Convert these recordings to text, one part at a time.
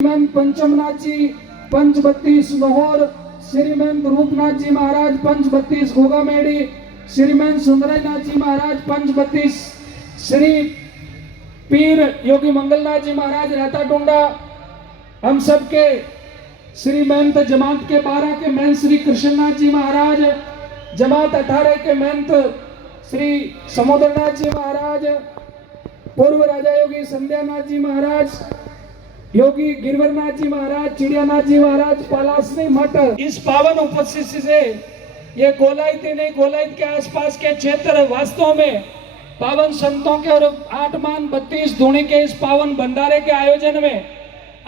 श्रीमंत पंचमनाथ जी पंच 32 नोहर, श्रीमंत रूपनाथ जी महाराज पंच 32 घोगामेड़ी, श्रीमंत सुंदरनाथ जी महाराज पंच 32, श्री पीर योगी मंगलनाथ जी महाराज रहता टुंडा, हम सबके श्रीमंत जमात के 12 के महंत श्री कृष्णनाथ जी महाराज, जमात 18 के महंत श्री समुद्रनाथ जी महाराज, पूर्व राजा योगी संध्यानाथ जी महाराज, योगी गिरवरनाथ जी महाराज, चिड़ियानाथ जी महाराज, पलासनी मठ, इस पावन उपस्थिति से ये गोलायत नहीं गोलायत के आसपास के क्षेत्र वास्तव में पावन संतों के और 8 मान 32 धूणी के इस पावन भंडारे के आयोजन में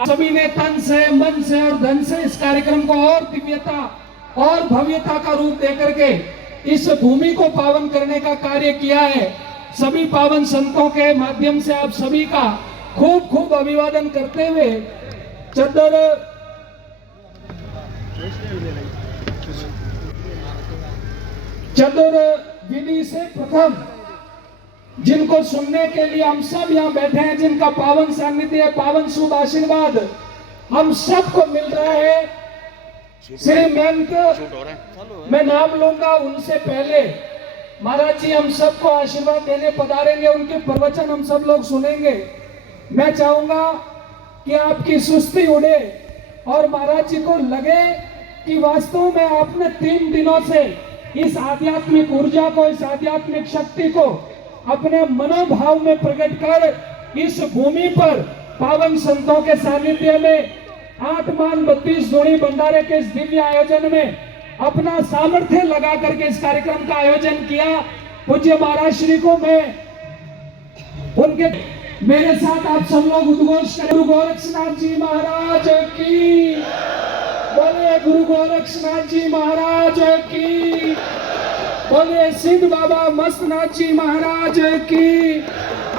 सभी ने तन से मन से और धन से इस कार्यक्रम को और दिव्यता और भव्यता का रूप देकर के इस भूमि को पावन करने का कार्य किया है। सभी पावन संतों के माध्यम से आप सभी का खूब खूब अभिवादन करते हुए चतुर्विधि से प्रथम जिनको सुनने के लिए हम सब यहाँ बैठे हैं, जिनका पावन सानिध्य पावन शुभ आशीर्वाद हम सबको मिल रहा है, श्री महंत मैं नाम लूंगा, उनसे पहले महाराज जी हम सबको आशीर्वाद देने पधारेंगे, उनके प्रवचन हम सब लोग सुनेंगे। मैं चाहूंगा कि आपकी सुस्ती उड़े और महाराज जी को लगे कि वास्तव में आपने 3 दिनों से इस आध्यात्मिक ऊर्जा को, इस आध्यात्मिक शक्ति को अपने मनोभाव में प्रकट कर इस भूमि पर पावन संतों के सानिध्य में 8 मान 32 धूणी भंडारे के इस दिव्य आयोजन में अपना सामर्थ्य लगा करके इस कार्यक्रम का आयोजन किया। पूज्य महाराज श्री को मैं उनके मेरे साथ आप सब लोग उद्घोष करें। गुरु गोरक्षनाथ जी महाराज की बोले, गुरु गोरक्षनाथ जी महाराज की बोले, सिद्ध बाबा मस्तनाथ जी महाराज की।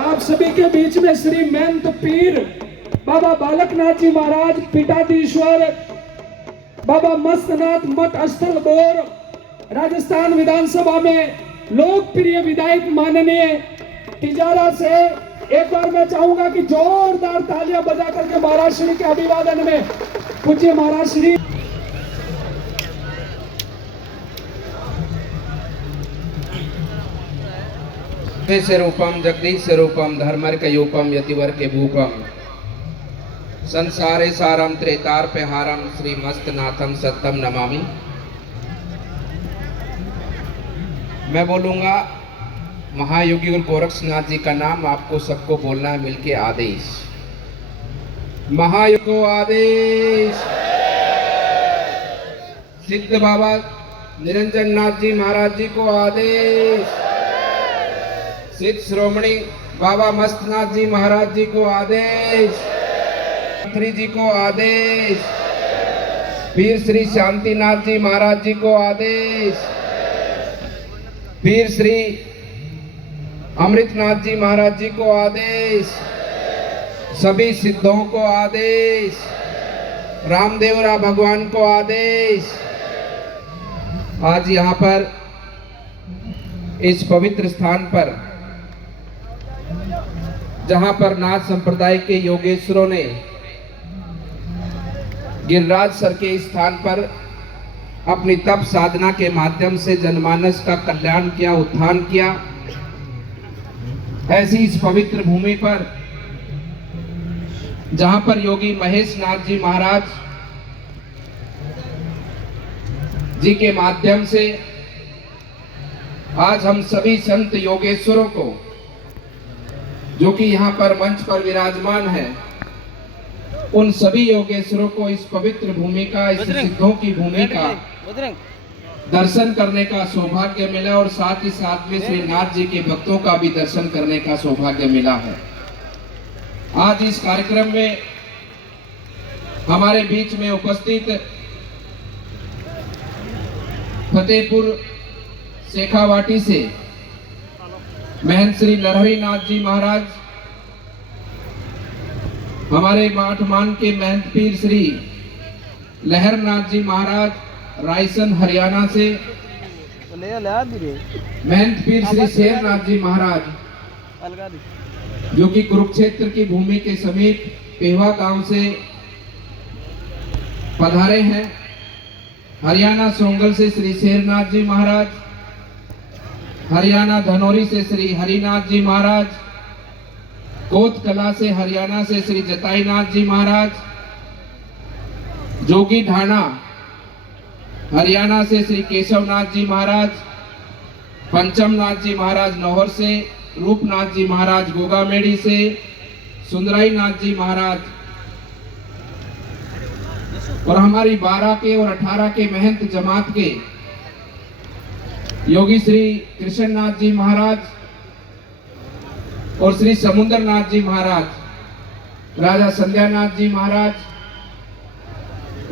आप सभी के बीच में श्री महंत पीर बाबा बालकनाथ जी महाराज पीठाधीश्वर बाबा मस्तनाथ मठ स्थल बोर राजस्थान विधानसभा में लोकप्रिय विधायक माननीय तिजारा से एक बार मैं चाहूंगा कि जोरदार तालियां बजा करके महाराज श्री के अभिवादन में पूज्य महाराज श्री से रूपम जगदीश रूपम धर्मर्कयूपम यतिवर के भूपम संसारे सारम त्रेतार्प हारम श्री मस्तनाथम सत्यम नमामि। मैं बोलूंगा महायोगी गुरु गोरक्षनाथ जी का नाम आपको सबको बोलना है मिलके, आदेश महायोग को आदेश, सिद्ध बाबा निरंजन नाथ जी महाराज जी को आदेश, सिद्ध श्रोमणी बाबा मस्तनाथ जी महाराज जी को आदेश, जी को आदेश, पीर श्री शांतिनाथ जी महाराज जी को आदेश, पीर श्री अमृतनाथ जी महाराज जी को आदेश, सभी सिद्धों को आदेश, रामदेवरा भगवान को आदेश। आज यहाँ पर इस पवित्र स्थान पर जहाँ पर नाथ संप्रदाय के योगेश्वरों ने गिरिराज सर के स्थान पर अपनी तप साधना के माध्यम से जनमानस का कल्याण किया, उत्थान किया, ऐसी इस पवित्र भूमि पर जहां पर योगी महेश नाथ जी महाराज जी के माध्यम से आज हम सभी संत योगेश्वरों को जो कि यहाँ पर मंच पर विराजमान है, उन सभी योगेश्वरों को इस पवित्र भूमि का, इस सिद्धों की भूमि का दर्शन करने का सौभाग्य मिला और साथ ही साथ में श्री नाथ जी के भक्तों का भी दर्शन करने का सौभाग्य मिला है। आज इस कार्यक्रम में हमारे बीच में उपस्थित फतेहपुर शेखावाटी से महंत श्री लहरी नाथ जी महाराज, हमारे माठमान के महंत पीर श्री लहरनाथ जी महाराज रायसन हरियाणा से, महंत पीर श्री शेरनाथ जी महाराज जो कि कुरुक्षेत्र की भूमि के समीप पेवा गांव से पधारे हैं। हरियाणा सोंगल से श्री शेरनाथ जी महाराज, हरियाणा धनौरी से श्री हरिनाथ जी महाराज, कोत कला से हरियाणा से श्री जताईनाथ जी महाराज, जोगी ढाणा हरियाणा से श्री केशवनाथ जी महाराज, पंचमनाथ जी महाराज नौहर से, रूपनाथ जी महाराज गोगामेड़ी से, सुंदराई नाथ जी महाराज और हमारी 12 के और 18 के महंत जमात के योगी श्री कृष्णनाथ जी महाराज और श्री समुद्रनाथ जी महाराज, राजा संध्यानाथ जी महाराज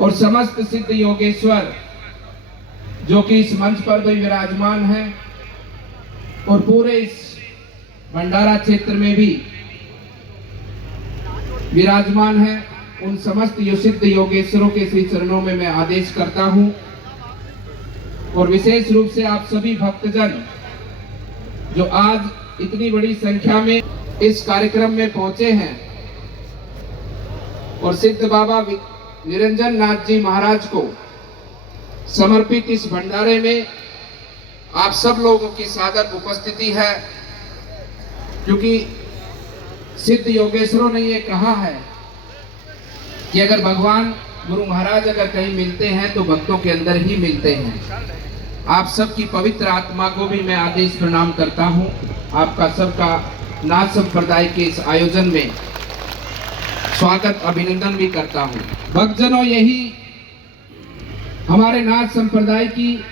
और समस्त सिद्ध योगेश्वर जो कि इस मंच पर भी विराजमान हैं और पूरे इस भंडारा क्षेत्र में भी विराजमान है, उन समस्त सिद्ध योगेश्वरों के श्री चरणों में मैं आदेश करता हूं। और विशेष रूप से आप सभी भक्तजन जो आज इतनी बड़ी संख्या में इस कार्यक्रम में पहुंचे हैं और सिद्ध बाबा निरंजन नाथ जी महाराज को समर्पित इस भंडारे में आप सब लोगों की सादर उपस्थिति है, क्योंकि सिद्ध योगेश्वरों ने ये कहा है कि अगर भगवान गुरु महाराज अगर कहीं मिलते हैं तो भक्तों के अंदर ही मिलते हैं। आप सबकी पवित्र आत्मा को भी मैं आदेश प्रणाम करता हूं। आपका सबका नाथ संप्रदाय के इस आयोजन में स्वागत अभिनंदन भी करता हूं। भक्तजनों, यही हमारे नाथ संप्रदाय की,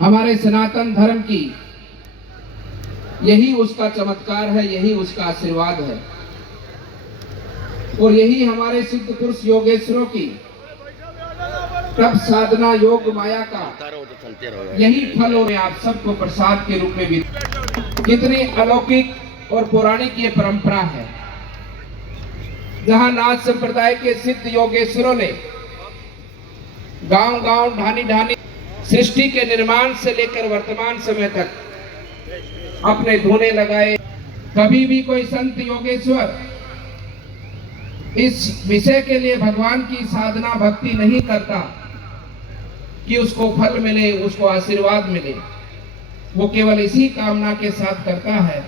हमारे सनातन धर्म की, यही उसका चमत्कार है, यही उसका आशीर्वाद है और यही हमारे सिद्ध पुरुष योगेश्वरों की तप साधना योग माया का यही फल में आप सबको प्रसाद के रूप में भी। कितनी अलौकिक और पौराणिक ये परंपरा है, जहां नाथ संप्रदाय के सिद्ध योगेश्वरों ने गांव-गांव ढानी-ढानी सृष्टि के निर्माण से लेकर वर्तमान समय तक अपने धूने लगाए। कभी भी कोई संत योगेश्वर इस विषय के लिए भगवान की साधना भक्ति नहीं करता कि उसको फल मिले, उसको आशीर्वाद मिले। वो केवल इसी कामना के साथ करता है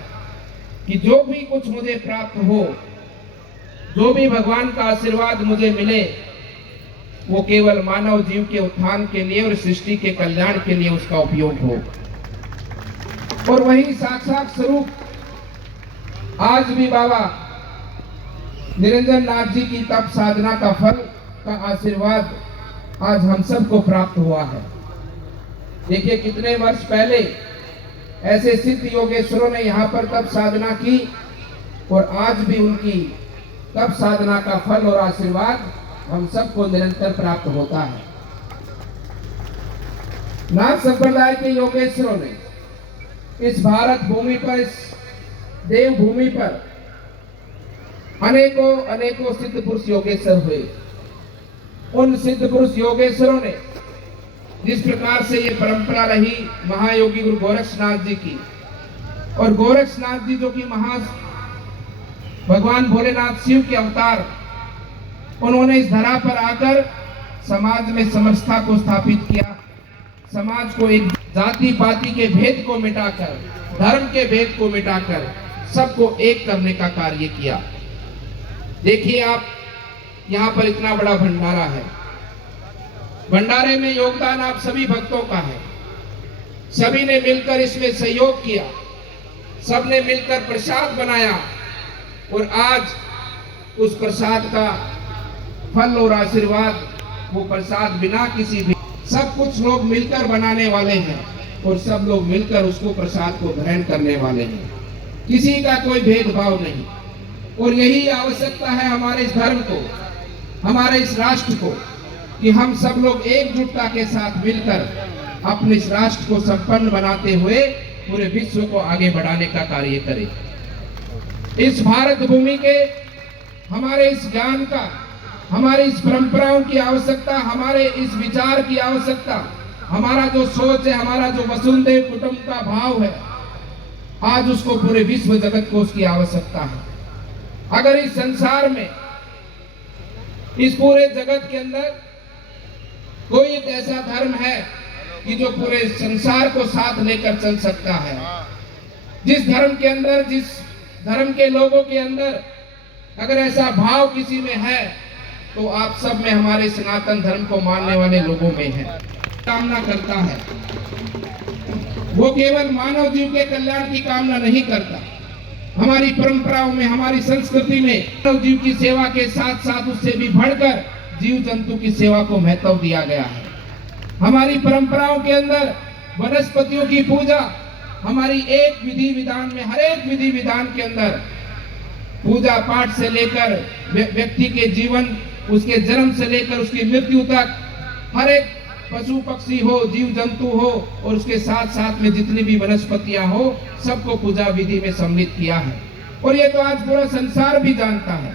कि जो भी कुछ मुझे प्राप्त हो, जो भी भगवान का आशीर्वाद मुझे मिले, वो केवल मानव जीव के उत्थान के लिए और सृष्टि के कल्याण के लिए उसका उपयोग हो। और वही साक्षात स्वरूप आज भी बाबा निरंजन नाथ जी की तप साधना का फल का आशीर्वाद आज हम सबको प्राप्त हुआ है। देखिए, कितने वर्ष पहले ऐसे सिद्ध योगेश्वरों ने यहाँ पर तप साधना की और आज भी उनकी तप साधना का फल और आशीर्वाद हम सबको निरंतर प्राप्त होता है। नाथ संप्रदाय के योगेश्वरों ने इस भारत भूमि पर, इस देव भूमि पर अनेकों अनेकों सिद्ध पुरुष योगेश्वर हुए। उन सिद्ध पुरुष योगेश्वरों ने जिस प्रकार से ये परंपरा रही महायोगी गुरु गोरक्षनाथ जी की, और गोरक्षनाथ जी जो कि भगवान भोलेनाथ शिव के अवतार, उन्होंने इस धरा पर आकर समाज में समरसता को स्थापित किया। समाज को एक जाति पाति के भेद को मिटाकर, धर्म के भेद को मिटाकर सबको एक करने का कार्य किया। देखिए, आप यहाँ पर इतना बड़ा भंडारा है, भंडारे में योगदान आप सभी भक्तों का है। सभी ने मिलकर इसमें सहयोग किया, सबने मिलकर प्रसाद बनाया और आज उस प्रसाद का फल और आशीर्वाद, वो प्रसाद बिना किसी भी, सब कुछ लोग मिलकर बनाने वाले हैं और सब लोग मिलकर उसको प्रसाद को ग्रहण करने वाले हैं। किसी का कोई भेदभाव नहीं। और यही आवश्यकता है हमारे इस धर्म को, हमारे इस राष्ट्र को, कि हम सब लोग एकजुटता के साथ मिलकर अपने इस राष्ट्र को संपन्न बनाते हुए पूरे विश्व को आगे बढ़ाने का कार्य करें। इस भारत भूमि के हमारे इस ज्ञान का, हमारे इस परंपराओं की आवश्यकता, हमारे इस विचार की आवश्यकता, हमारा जो सोच है, हमारा जो वसुंधैव कुटुंब का भाव है, आज उसको पूरे विश्व जगत को उसकी आवश्यकता है। अगर इस संसार में, इस पूरे जगत के अंदर कोई एक ऐसा धर्म है कि जो पूरे संसार को साथ लेकर चल सकता है। जिस धर्म के अंदर, जिस धर्म के लोगों के अंदर अगर ऐसा भाव किसी में है तो आप सब में, हमारे सनातन धर्म को मानने वाले लोगों में है। कामना करता है, वो केवल मानव जीव के कल्याण की कामना नहीं करता। हमारी परंपराओं में, हमारी संस्कृति में मानव जीव की सेवा के साथ साथ उससे भी बढ़कर जीव जंतु की सेवा को महत्व दिया गया है। हमारी परंपराओं के अंदर वनस्पतियों की पूजा, हमारी एक विधि विधान में, हर एक विधि विधान के अंदर पूजा पाठ से लेकर व्यक्ति के जीवन, उसके जन्म से लेकर उसकी मृत्यु तक, हर एक पशु पक्षी हो, जीव जंतु हो और उसके साथ साथ में जितनी भी वनस्पतियां हो, सबको पूजा विधि में सम्मिलित किया है। और ये तो आज पूरा संसार भी जानता है।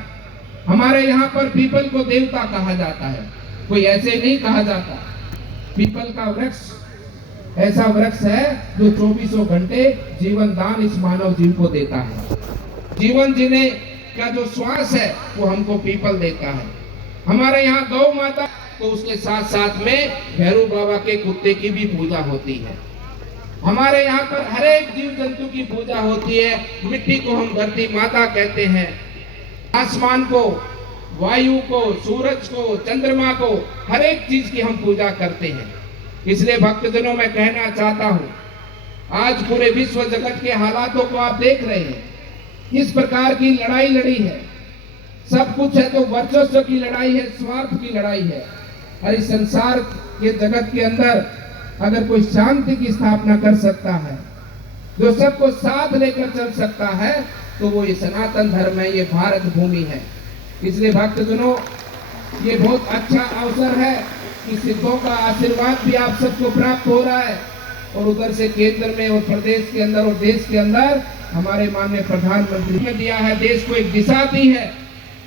हमारे यहाँ पर पीपल को देवता कहा जाता है, कोई ऐसे नहीं कहा जाता। पीपल का वृक्ष ऐसा वृक्ष है जो 24 घंटे जीवन दान इस मानव जीव को देता है। जीवन जीने का जो श्वास है वो हमको पीपल देता है। हमारे यहाँ गौ माता, तो उसके साथ साथ में भैरू बाबा के कुत्ते की भी पूजा होती है। हमारे यहाँ पर हर एक जीव जंतु की पूजा होती है। मिट्टी को हम धरती माता कहते हैं, आसमान को, वायु को, सूरज को, चंद्रमा को, हर एक चीज की हम पूजा करते हैं। इसलिए भक्तजनों मैं कहना चाहता हूँ, आज पूरे विश्व जगत के हालातों को आप देख रहे हैं, किस प्रकार की लड़ाई लड़ी है। सब कुछ है तो वर्चस्व की लड़ाई है, स्वार्थ की लड़ाई है। और इस संसार के जगत के अंदर अगर कोई शांति की स्थापना कर सकता है, जो सबको साथ लेकर चल सकता है, तो वो ये सनातन धर्म है, ये भारत भूमि है। इसलिए भक्तजनों, ये बहुत अच्छा अवसर है कि सिद्धों का आशीर्वाद भी आप सबको प्राप्त हो रहा है। और उधर से केंद्र में और प्रदेश के अंदर और देश के अंदर हमारे माननीय प्रधानमंत्री ने दिया है, देश को एक दिशा दी है।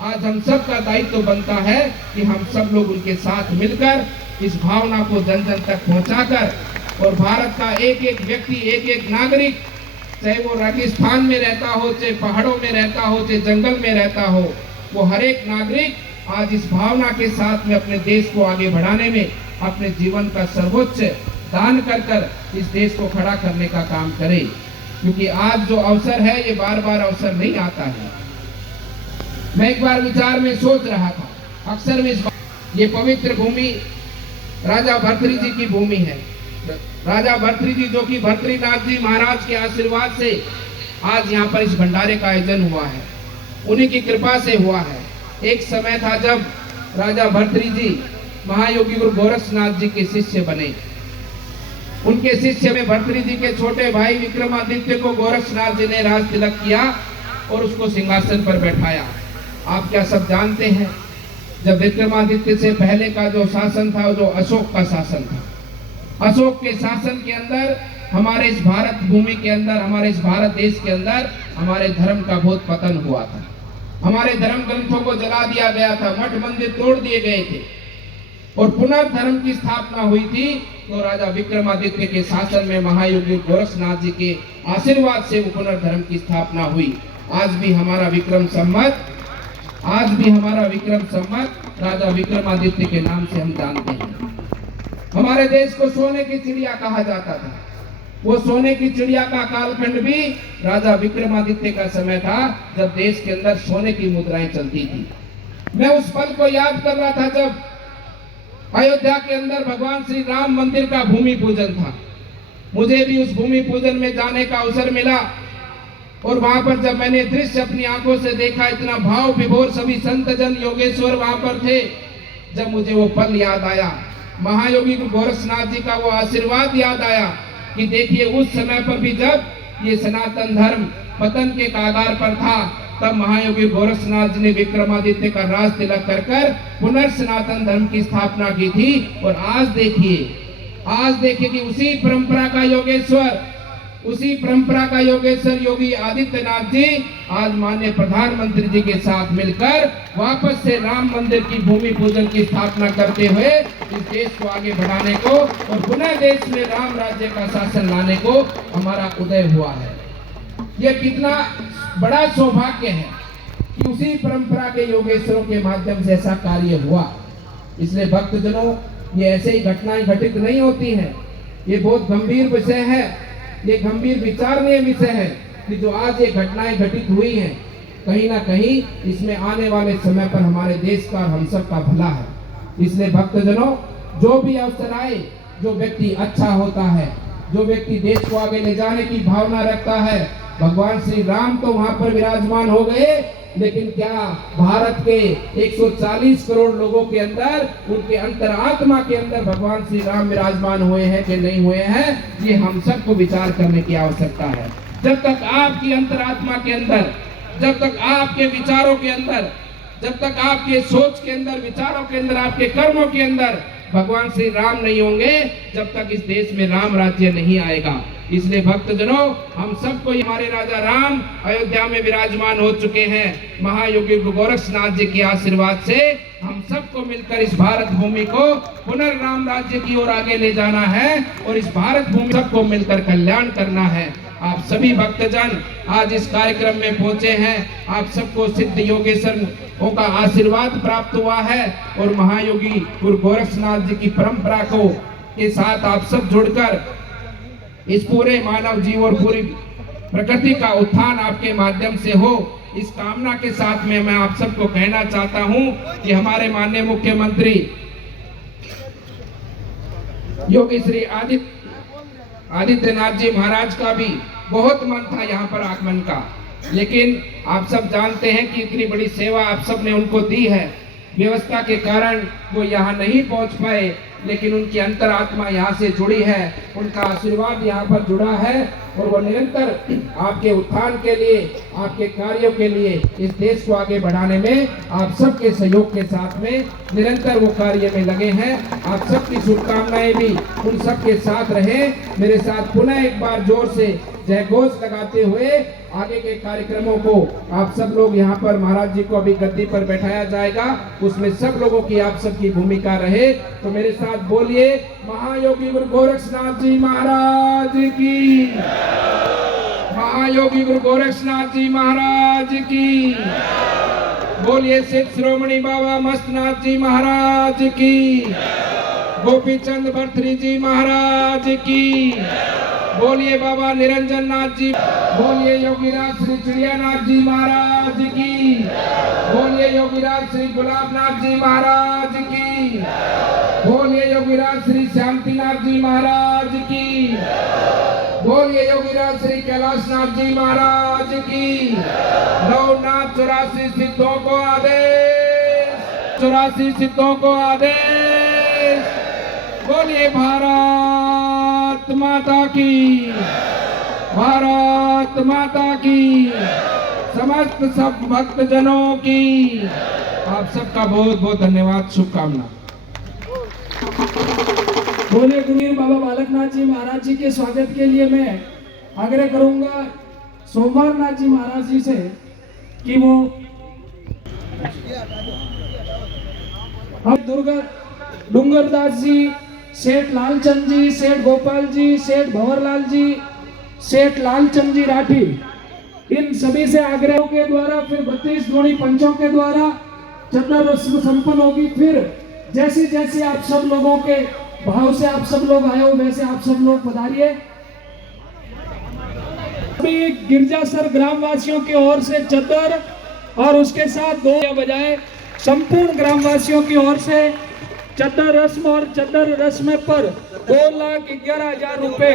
आज हम सब का दायित्व बनता है कि हम सब लोग उनके साथ मिलकर इस भावना को जन जन तक पहुंचाकर, और भारत का एक एक व्यक्ति, एक एक नागरिक, चाहे वो राजस्थान में रहता हो, चाहे पहाड़ों में रहता हो, चाहे जंगल में रहता हो, वो हर एक नागरिक आज इस भावना के साथ में अपने देश को आगे बढ़ाने में अपने जीवन का सर्वोच्च दान कर कर इस देश को खड़ा करने का काम करे। क्योंकि आज जो अवसर है ये बार बार अवसर नहीं आता है। मैं एक बार विचार में सोच रहा था, अक्सर में ये पवित्र भूमि राजा भर्तृहरि जी की भूमि है। राजा भर्तृहरि जी, जो कि भर्तृनाथ जी महाराज के आशीर्वाद से आज यहाँ पर इस भंडारे का आयोजन हुआ है, उन्हीं की कृपा से हुआ है। एक समय था जब राजा भर्तृहरि जी महायोगी गुरु गोरक्षनाथ जी के शिष्य बने। उनके शिष्य में भर्तृहरि जी के छोटे भाई विक्रमादित्य को गोरक्षनाथ जी ने राज तिलक किया और उसको सिंहासन पर बैठाया। आप क्या सब जानते हैं, जब विक्रमादित्य से पहले का जो शासन था, जो अशोक का शासन था, अशोक के शासन के अंदर हमारे इस भारत भूमि के अंदर, हमारे इस भारत देश के अंदर हमारे धर्म का बहुत पतन हुआ था। हमारे धर्म ग्रंथों को जला दिया गया था, मठ मंदिर तोड़ दिए गए थे और पुनः धर्म की स्थापना हुई थी। तो राजा विक्रमादित्य के शासन में महायोगी गोरक्षनाथ जी के आशीर्वाद से वो पुनर्धर्म की स्थापना हुई। आज भी हमारा विक्रम संवत राजा विक्रमादित्य के नाम से हम जानते हैं। हमारे देश को सोने की चिड़िया कहा जाता था। वो सोने की चिड़िया का कालखंड भी राजा विक्रमादित्य का समय था, जब देश के अंदर सोने की मुद्राएं चलती थी। मैं उस पल को याद कर रहा था जब अयोध्या के अंदर भगवान श्री राम मंदिर का भूमि पूजन था। मुझे भी उस भूमि पूजन में जाने का अवसर मिला और वहां पर जब मैंने दृश्य अपनी आंखों से देखा, इतना भाव विभोर सभी संत जन योगेश्वर वहां पर थे, जब मुझे वो पल याद आया, महायोगी गोरक्षनाथ जी का वो आशीर्वाद याद आया कि देखिए उस समय पर भी जब ये सनातन धर्म पतन के कागार पर था, तब महायोगी गोरक्षनाथ जी ने विक्रमादित्य का राज तिलक कर कर पुनर्सनातन धर्म की स्थापना की थी। और आज देखिए कि उसी परंपरा का योगेश्वर योगी आदित्यनाथ जी आज माननीय प्रधानमंत्री जी के साथ मिलकर वापस से राम मंदिर की भूमि पूजन की स्थापना करते हुए इस देश को आगे बढ़ाने को और पुनः देश में राम राज्य का शासन लाने को हमारा उदय हुआ है। यह कितना बड़ा सौभाग्य है कि उसी परंपरा के योगेश्वरों के माध्यम से ऐसा कार्य हुआ। इसलिए भक्तजनों, ये ऐसे ही घटनाएं घटित नहीं होती हैं। ये बहुत गंभीर विषय है, ये गंभीर विचारणीय विषय है कि जो आज ये घटनाएं घटित हुई हैं, कहीं ना कहीं इसमें आने वाले समय पर हमारे देश का और हम सब का भला है। इसलिए भक्तजनों, जो भी अवसर आए, जो व्यक्ति अच्छा होता है, जो व्यक्ति देश को आगे ले जाने की भावना रखता है, भगवान श्री राम तो वहां पर विराजमान हो गए, लेकिन क्या भारत के 140 करोड़ लोगों के अंदर, उनके अंतरात्मा के अंदर भगवान श्री राम विराजमान हुए हैं कि नहीं हुए हैं, ये हम सबको विचार करने की आवश्यकता है। जब तक आपकी अंतरात्मा के अंदर, जब तक आपके विचारों के अंदर, जब तक आपके सोच के अंदर, विचारों के अंदर, आपके कर्मों के अंदर भगवान श्री राम नहीं होंगे, जब तक इस देश में राम राज्य नहीं आएगा। इसलिए भक्तजनों, हम सबको हमारे राजा राम अयोध्या में विराजमान हो चुके हैं। महायोगी गुरु गोरक्षनाथ जी के आशीर्वाद से हम सबको मिलकर इस भारत भूमि को पुनर्राम राज्य की ओर आगे ले जाना है और इस भारत भूमि सबको मिलकर कल्याण करना है। आप सभी भक्तजन आज इस कार्यक्रम में पहुंचे हैं, आप सबको सिद्ध योगेश्वरों का आशीर्वाद प्राप्त हुआ है और महायोगी गुरु गोरक्षनाथ जी की परंपरा को के साथ आप सब जुड़कर इस पूरे मानव जीव और पूरी प्रकृति का उत्थान आपके माध्यम से हो, इस कामना के साथ में मैं आप सबको कहना चाहता हूं कि हमारे माननीय मुख्यमंत्री योगी श्री आदित्यनाथ जी महाराज का भी बहुत मन था यहाँ पर आगमन का, लेकिन आप सब जानते हैं कि इतनी बड़ी सेवा आप सब ने उनको दी है, व्यवस्था के कारण वो यहाँ नहीं पहुँच पाए, लेकिन उनकी अंतरात्मा यहाँ से जुड़ी है, उनका आशीर्वाद यहाँ पर जुड़ा है और वो निरंतर आपके उत्थान के लिए, आपके कार्यों के लिए, इस देश को आगे बढ़ाने में आप सबके सहयोग के साथ में निरंतर वो कार्य में लगे हैं। आप सबकी शुभकामनाएं भी उन सबके साथ रहे। मेरे साथ पुनः एक बार जोर से जय घोष लगाते हुए आगे के कार्यक्रमों को आप सब लोग यहाँ पर, महाराज जी को अभी गद्दी पर बैठाया जाएगा, उसमें सब लोगों की आप सबकी भूमिका रहे। तो मेरे साथ बोलिए, महायोगी गुरु गोरक्षनाथ जी महाराज की, महायोगी गुरु गोरक्षनाथ जी महाराज की, बोलिए सिद्ध श्रोमणी बाबा मस्तनाथ जी महाराज की, गोपी चंद भर्तृ जी महाराज की, बोलिए बाबा निरंजन नाथ जी, बोलिए योगीराज श्री चिड़ियानाथ जी महाराज की, बोलिए योगीराज श्री गुलाबनाथ जी महाराज की, बोलिए योगीराज श्री श्यामतीनाथ जी महाराज की, बोलिए योगीराज श्री कैलाशनाथ जी महाराज की। नवनाथ 84 सिद्धों को आदेश, 84 सिद्धों को आदेश। बोलिए भारत माता की, भारत माता की, समस्त सब भक्तजनों की आप सबका बहुत बहुत धन्यवाद, शुभकामना। बोले गुरु बाबा बालकनाथ जी महाराज जी के स्वागत के लिए मैं आग्रह करूंगा सोमवारनाथ जी महाराज जी से कि वो दुर्गा डूंगरदास जी, सेठ लालचंद जी, सेठ गोपाल जी, सेठ भंवरलाल जी, सेठ लालचंद जी राठी, इन सभी से आग्रह के द्वारा फिर 32 गुणी पंचों के द्वारा चतुर रस्म संपन्न होगी। फिर जैसी जैसी आप सब लोगों के भाव से आप सब लोग आए हो, वैसे आप सब लोग पधारिए। अभी गिरजासर ग्रामवासियों की ओर से चतर और उसके साथ 2 बजाए संपूर्ण ग्रामवासियों की ओर से चतर रस्म और चतर रस्म पर 2,11,000 रुपए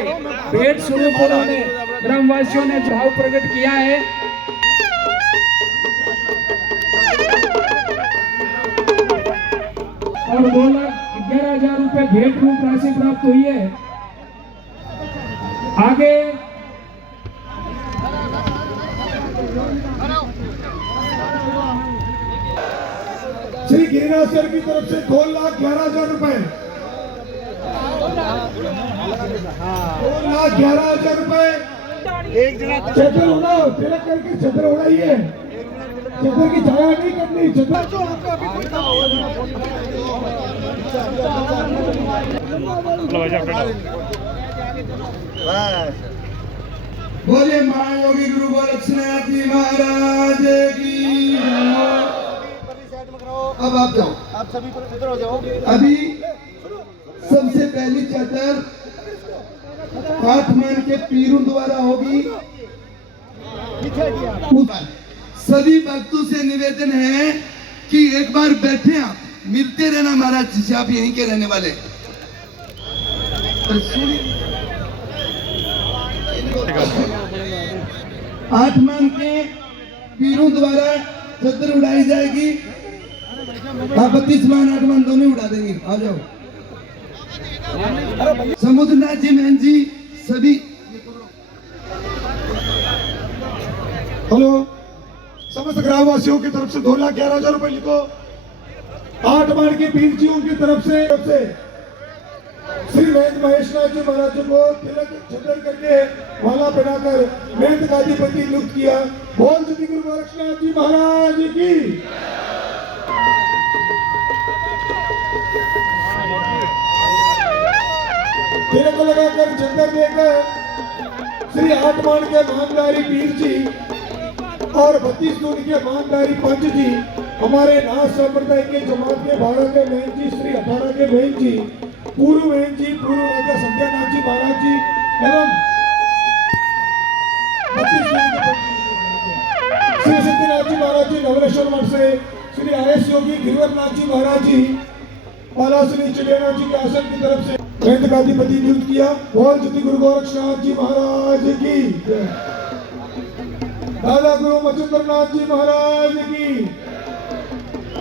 भेंट स्वरूप उन्होंने ग्रामवासियों ने भाव प्रकट किया है। और 2,11,000 रुपए भेंट रूप राशि प्राप्त हुई है। आगे श्री गिरिराज सर की तरफ से 2,11,000 रुपए, 2,11,000 रुपए। चतर उड़ा, तिलक करके चतर उड़ाइए, चतर की छाया नहीं करनी, चतर। बोलिए महायोगी गुरु गोरक्षनाथ जी महाराज की। अब आप जाओ, आप सभी चित्र हो जाओ। अभी सबसे पहली चादर हाथ मान के पीरों द्वारा होगी। सभी भक्तों से निवेदन है कि एक बार बैठे, आप मिलते रहना महाराज जी से, आप यहीं के रहने वाले। हाथ मान के पीरों द्वारा चादर उड़ाई जाएगी। आप 32 मान 8 मान दोनों उड़ा देंगे। आ जाओ। समुद्रनाथ जी, महन जी, सभी। हेलो, समस्त ग्रामवासियों की तरफ से 2,11,000 रुपए लिखो। 8 मान के पीरजियों की तरफ से श्री महेंद्र महेशनाथ जी महाराज को तिलक छतर करके माला पहनाकर महेंद्र गादीपति नियुक्त किया। बोल श्री गुरु गोरक्षनाथ जी महाराज की। तिलक लगाकर छतर देकर श्री 8 मान के मानदारी पीर जी और 32 दून के मानदारी पंच जी, हमारे नाथ संप्रदाय के जमात के 12 के महन जी, श्री 18 के महन जी, पूर्व महन जी, पूर्व राजा संध्यानाथ जी महाराज जी एवं 32 दून के पंच जी, श्री सत्यनाथ जी महाराज जी नवलेश्वर मठ से, श्री आयस योगी गिरिवरनाथ जी महाराज जी पाला श्री चिड़ियानाथ जी के आसन की तरफ से महेंद्र गादीपति नियुक्त किया। बोल श्री गुरु गोरक्षनाथ जी महाराज की। दादा गुरु मचंद्रनाथ जी महाराज की।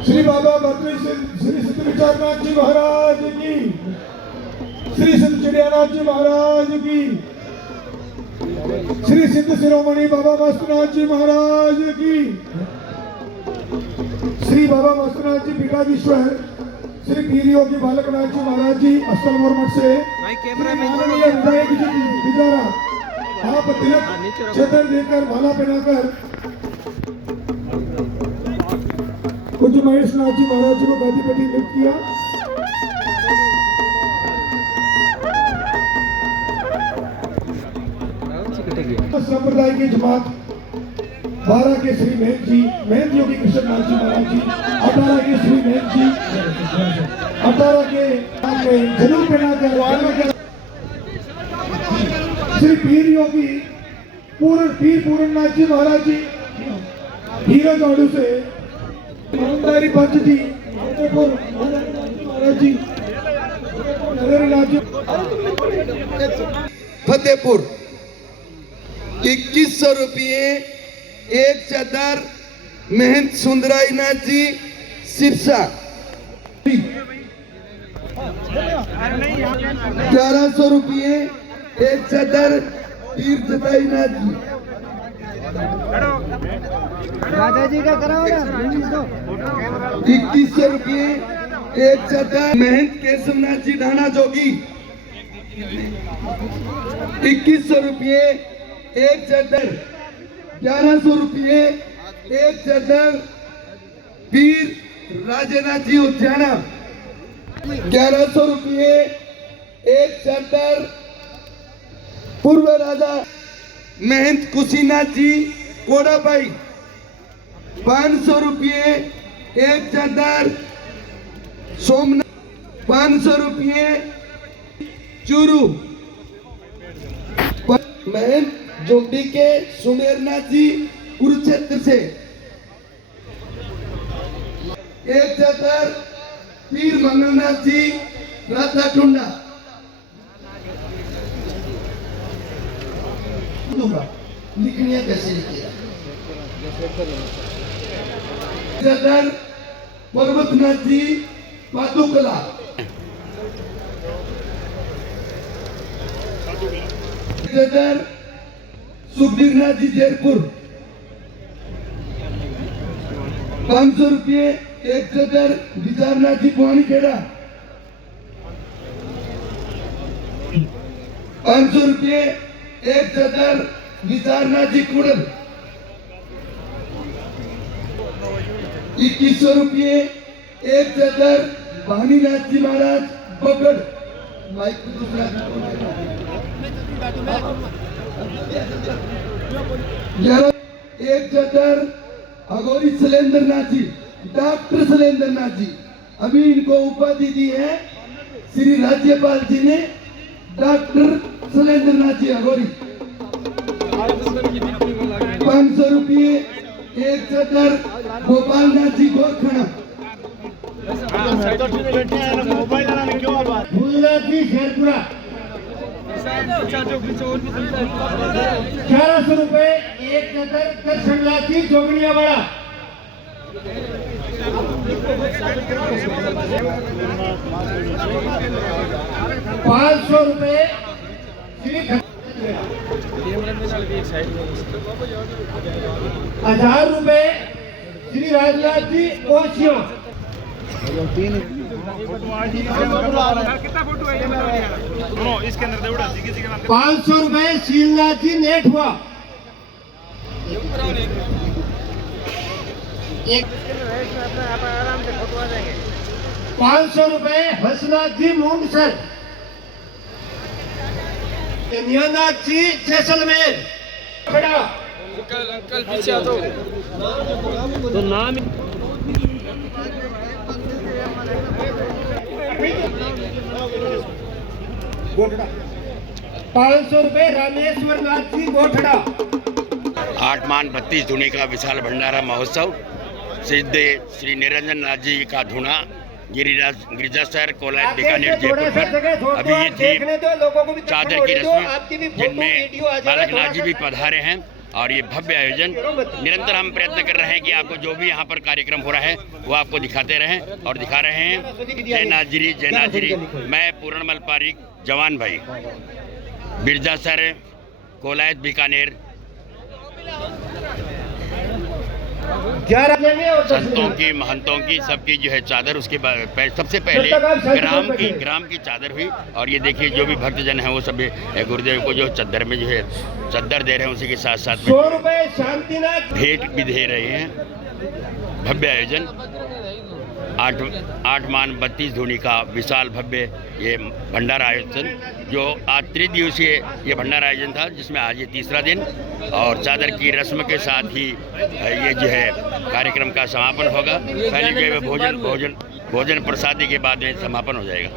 श्री बाबा भद्री श्री सिद्ध विचारनाथ जी महाराज की। श्री सिद्ध चिड़ियानाथ जी महाराज की। श्री सिद्ध शिरोमणि बाबा मस्तनाथ जी महाराज की। श्री बाबा मस्तनाथ जी पीठाधीश्वर श्री पीर योगी बालकनाथ जी महाराज जी अस्तलमोर मठ से माननीय विधायक जी बिजारा, आप तिलक छतर देकर माला पहनाकर पूज्य महेशनाथ जी महाराज जी को गादीपति नियुक्त किया। संप्रदाय की जमात 12 के श्री महंत जी, महंत योगी कृष्णनाथ जी महाराज जी, 18 के श्री महंत जी, 18 के जरूर पहनाकर श्री पीर योगी पीर पूर्णनाथ जी महाराज जी हीरा झाड़ू से, मानदारी पंच जी महाराज जी, फतेहपुर 2100 रुपये एक चादर महंत सुंदराई नाथ जी सिरसा। 1100 रुपये एक चादर पीर जताई नाथ जी। राजा जी का कराओ ना। 2100 रुपये एक चादर महंत केशवनाथ जी ढाना जोगी। 2100 रुपये एक चादर। 1100 रुपये एक चादर पीर राजेनाथ जी उद्याना। 1100 रुपये एक चादर पूर्व राजा महंत कुशीनाथ जी कोड़ाबाई। 500 रुपये एक चादर सोमनाथ। 500 रुपये चूरू महंत जोडी के सुमेरनाथ जी कुरुक्षेत्र से। एक चादर पीर मंगलनाथ जी राधा टुंडा। लिखनिया कैसे लिखिए। चादर पर्वतनाथ जी पादुकला। चादर सुखबीर नाथ जी जयपुर। 500 रुपये एक चादर विचारनाथ जी पुरानी खेड़ा। 500 रुपये एक चादर विचारनाथ जी कुड़ल। 2100 रुपये एक चादर भानीनाथ जी महाराज बगड़। माइक पे दूसरा एक चादर अगोरी शैलेंद्र नाथ जी। डॉक्टर शैलेंद्र नाथ जी। अभी इनको उपाधि दी है श्री राज्यपाल जी ने, डॉक्टर शैलेंद्र नाथ जी अघोरी। 500 रुपये एक चदर गोपाल नाथ जी गोरखना। फूलनाथ जी शेरपुरा 1100 रुपए एक चदर करसंगनाथ जी जोगनिया बड़ा। 500 रुपए श्री 1000 रुपए श्री राजनाथ जी कोशिया। 500 रुपए शीलनाथ जी नेठवा। 500 रुपए हंसनाथ जी मूंगसर। नियानाथ जी जैसलमेर खड़ा। अंकल पीछे आ तो नाम 500 रुपए रामेश्वर नाथ जी गोठड़ा। 8 मान 32 धुनी का विशाल भंडारा महोत्सव सिद्ध श्री निरंजन नाथ जी का धुना गिरिजासर कोलायत बीकानेर जयपुर पर अभी ये थी चादर की रस्म, जिनमें बालक नाथ जी भी पधारे हैं। और ये भव्य आयोजन निरंतर हम प्रयत्न कर रहे हैं कि आपको जो भी यहाँ पर कार्यक्रम हो रहा है वो आपको दिखाते रहें और दिखा रहे हैं। जय नाथगिरी जय नाथगिरी। मैं पूर्णमल पारिक जवान भाई, गिरिजासर कोलायत बीकानेर। संतों की महंतों की सबकी जो है चादर, उसके बाद सबसे पहले ग्राम की चादर हुई। और ये देखिए जो भी भक्तजन हैं वो सभी गुरुदेव को जो चद्दर में जो है चद्दर दे रहे हैं, उसी के साथ साथ में 100 रुपए शांतिनाथ भेंट भी दे रहे हैं। भव्य आयोजन 8 मान 32 धुनी का विशाल भव्य ये भंडारा आयोजन, जो आज 3 दिवसीय ये भंडारा आयोजन था, जिसमें आज ये तीसरा दिन और चादर की रस्म के साथ ही ये जो है कार्यक्रम का समापन होगा। पहले जो है भोजन प्रसादी के बाद में समापन हो जाएगा।